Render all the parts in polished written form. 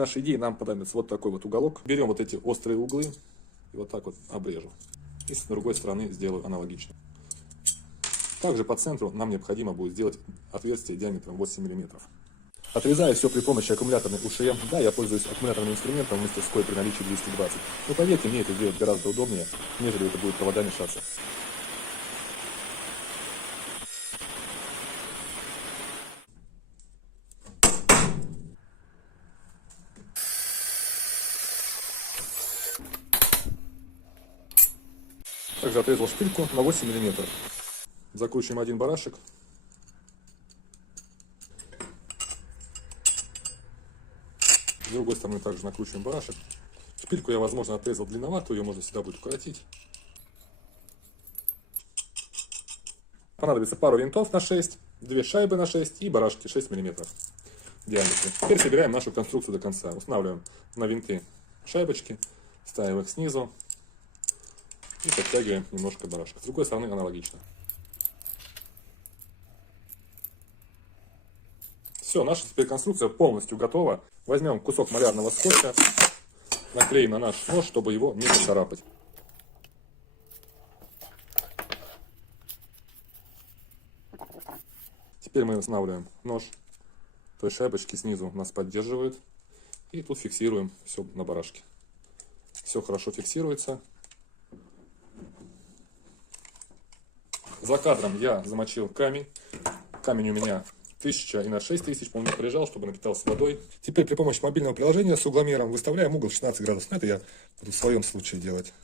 нашей идее нам понадобится вот такой вот уголок. Берем вот эти острые углы и вот так вот обрежем. И с другой стороны сделаю аналогично. Также по центру нам необходимо будет сделать отверстие диаметром 8 мм. Отрезаю все при помощи аккумуляторной УШМ. Да, я пользуюсь аккумуляторным инструментом в мастерской при наличии 220. Но поверьте, мне это делать гораздо удобнее, нежели это будет провода мешаться. Также отрезал шпильку на 8 мм. Закручиваем один барашек. С другой стороны также накручиваем барашек. Шпильку я, возможно, отрезал длинновато, ее можно всегда будет укоротить. Понадобится пару винтов на 6, 2 шайбы на 6 и барашки 6 мм в диаметре. Теперь собираем нашу конструкцию до конца. Устанавливаем на винты шайбочки, ставим их снизу и подтягиваем немножко барашек. С другой стороны аналогично. Все, наша теперь конструкция полностью готова. Возьмем кусок малярного скотча, наклеим на наш нож, чтобы его не поцарапать. Теперь мы устанавливаем нож, то есть шайбочки снизу нас поддерживают. И тут фиксируем все на барашке. Все хорошо фиксируется. За кадром я замочил камень. Камень у меня 1000 и на 6000, по-моему, полежал, чтобы напитался водой. Теперь при помощи мобильного приложения с угломером выставляем угол 16 градусов. Это я буду в своем случае делать.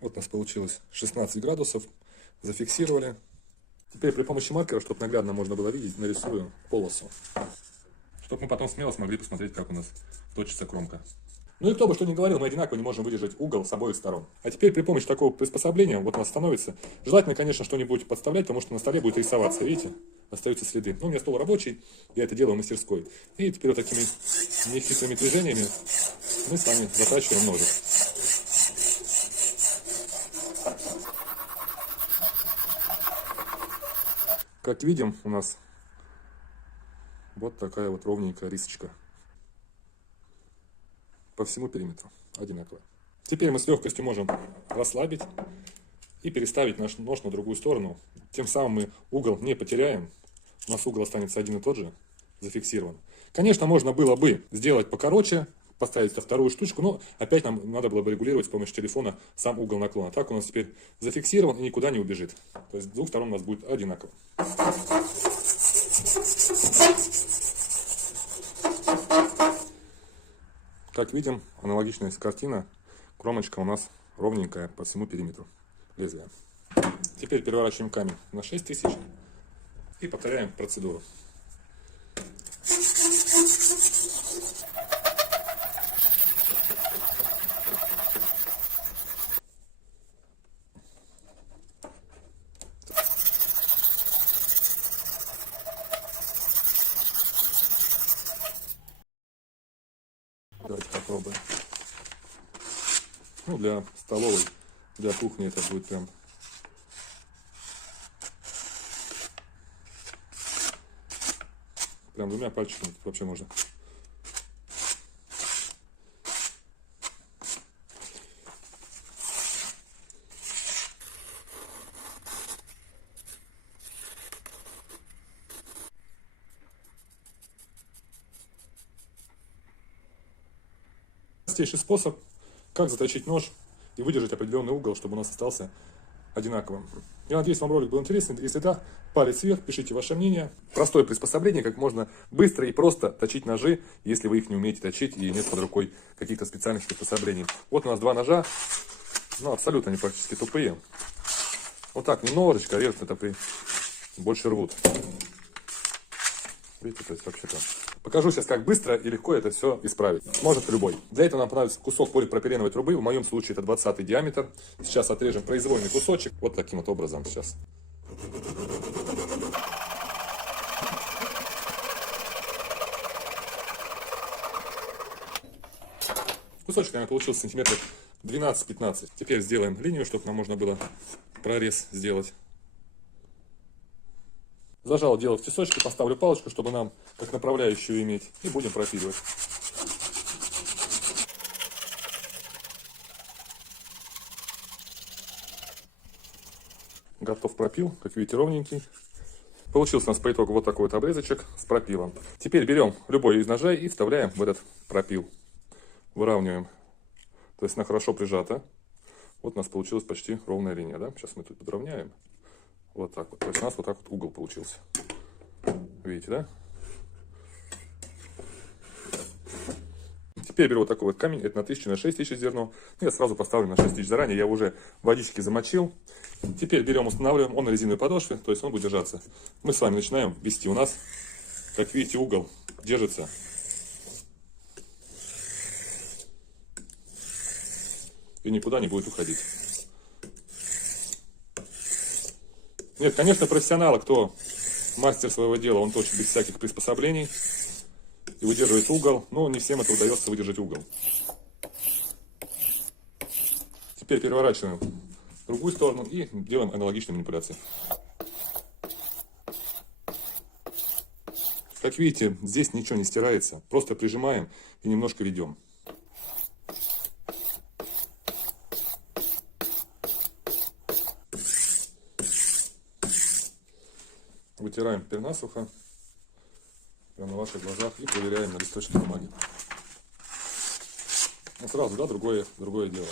Вот у нас получилось 16 градусов. Зафиксировали. Теперь при помощи маркера, чтобы наглядно можно было видеть, нарисую полосу. Чтобы мы потом смело смогли посмотреть, как у нас точится кромка. Ну и кто бы что ни говорил, мы одинаково не можем выдержать угол с обоих сторон. А теперь при помощи такого приспособления, вот у нас становится, желательно, конечно, что-нибудь подставлять, потому что на столе будет рисоваться, видите, остаются следы. Но у меня стол рабочий, я это делаю в мастерской. И теперь вот такими нехитрыми движениями мы с вами затрачиваем ножик. Как видим, у нас вот такая вот ровненькая рисочка. По всему периметру одинаково. Теперь мы с легкостью можем расслабить и переставить наш нож на другую сторону. Тем самым мы угол не потеряем. У нас угол останется один и тот же, зафиксирован. Конечно, можно было бы сделать покороче, поставить вторую штучку, но опять нам надо было бы регулировать с помощью телефона сам угол наклона. Так у нас теперь зафиксирован и никуда не убежит. То есть с двух сторон у нас будет одинаково. Как видим, аналогичная картина. Кромочка у нас ровненькая по всему периметру лезвия. Теперь переворачиваем камень на 6000 и повторяем процедуру. Давайте попробуем. Ну, для столовой, для кухни это будет прям двумя пальчиками вообще можно. Простейший способ, как заточить нож и выдержать определенный угол, чтобы у нас остался одинаковым. Я надеюсь, вам ролик был интересен. Если да, палец вверх, пишите ваше мнение. Простое приспособление, как можно быстро и просто точить ножи, если вы их не умеете точить и нет под рукой каких-то специальных приспособлений. Вот у нас два ножа, но абсолютно они практически тупые. Вот так немножечко, верхние топы больше рвут. Видите, то есть вообще-то. Покажу сейчас, как быстро и легко это все исправить. Может любой. Для этого нам понадобится кусок полипропиленовой трубы. В моем случае это 20 диаметр. Сейчас отрежем произвольный кусочек. Вот таким вот образом сейчас. Кусочек, наверное, получился сантиметров 12-15. Теперь сделаем линию, чтобы нам можно было прорез сделать. Зажал дело в тесочке, поставлю палочку, чтобы нам как направляющую иметь. И будем пропиливать. Готов пропил, как видите, ровненький. Получился у нас по итогу вот такой вот обрезочек с пропилом. Теперь берем любой из ножей и вставляем в этот пропил. Выравниваем. То есть она хорошо прижата. Вот у нас получилась почти ровная линия. Да? Сейчас мы тут подровняем. Вот так вот. То есть у нас вот так вот угол получился. Видите, да? Теперь беру вот такой вот камень, это на 1000, на 6000 зерно. Я сразу поставлю на 6000 заранее, я уже водички замочил. Теперь берем, устанавливаем, он на резиновой подошве, то есть он будет держаться. Мы с вами начинаем вести. У нас, как видите, угол держится. И никуда не будет уходить. Нет, конечно, профессионалы, кто мастер своего дела, он точно без всяких приспособлений. И выдерживает угол, но не всем это удается выдержать угол. Теперь переворачиваем в другую сторону и делаем аналогичные манипуляции. Как видите, здесь ничего не стирается, просто прижимаем и немножко ведем. Вытираем теперь насухо. На ваших глазах и проверяем на листочке бумаги. Ну, сразу, да, другое дело.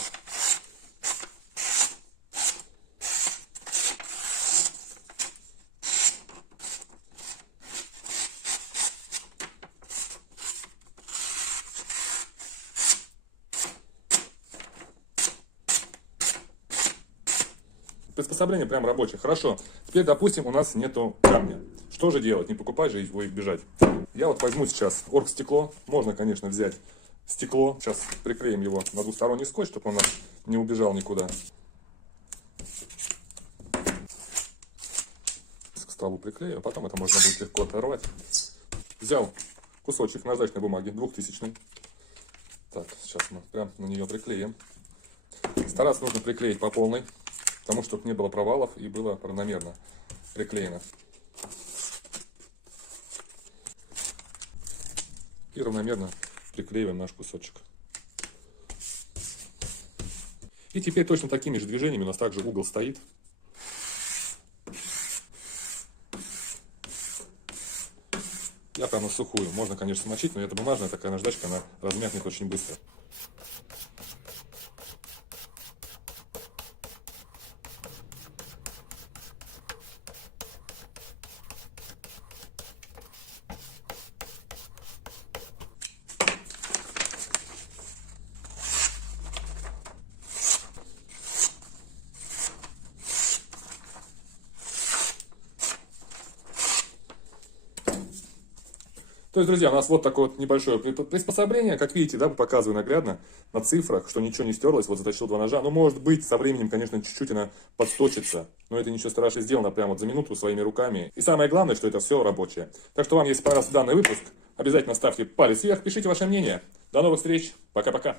Приспособление прям рабочее. Хорошо. Теперь, допустим, у нас нету камня. Что же делать? Не покупать же его и бежать. Я вот возьму сейчас оргстекло. Можно, конечно, взять стекло. Сейчас приклеим его на двусторонний скотч, чтобы он у нас не убежал никуда. К столу приклею, а потом это можно будет легко оторвать. Взял кусочек наждачной бумаги, 2000. Так, сейчас мы прям на нее приклеим. Стараться нужно приклеить по полной, потому что чтобы не было провалов и было равномерно приклеено. И равномерно приклеиваем наш кусочек. И теперь точно такими же движениями у нас также угол стоит. Я прям на сухую. Можно, конечно, смочить, но эта бумажная такая наждачка, она размякнет очень быстро. То есть, друзья, у нас вот такое вот небольшое приспособление. Как видите, да, показываю наглядно на цифрах, что ничего не стерлось. Вот заточил 2 ножа. Ну, может быть, со временем, конечно, чуть-чуть она подсточится. Но это ничего страшного, сделано прямо вот за минуту своими руками. И самое главное, что это все рабочее. Так что вам, если понравился данный выпуск, обязательно ставьте палец вверх, пишите ваше мнение. До новых встреч. Пока-пока.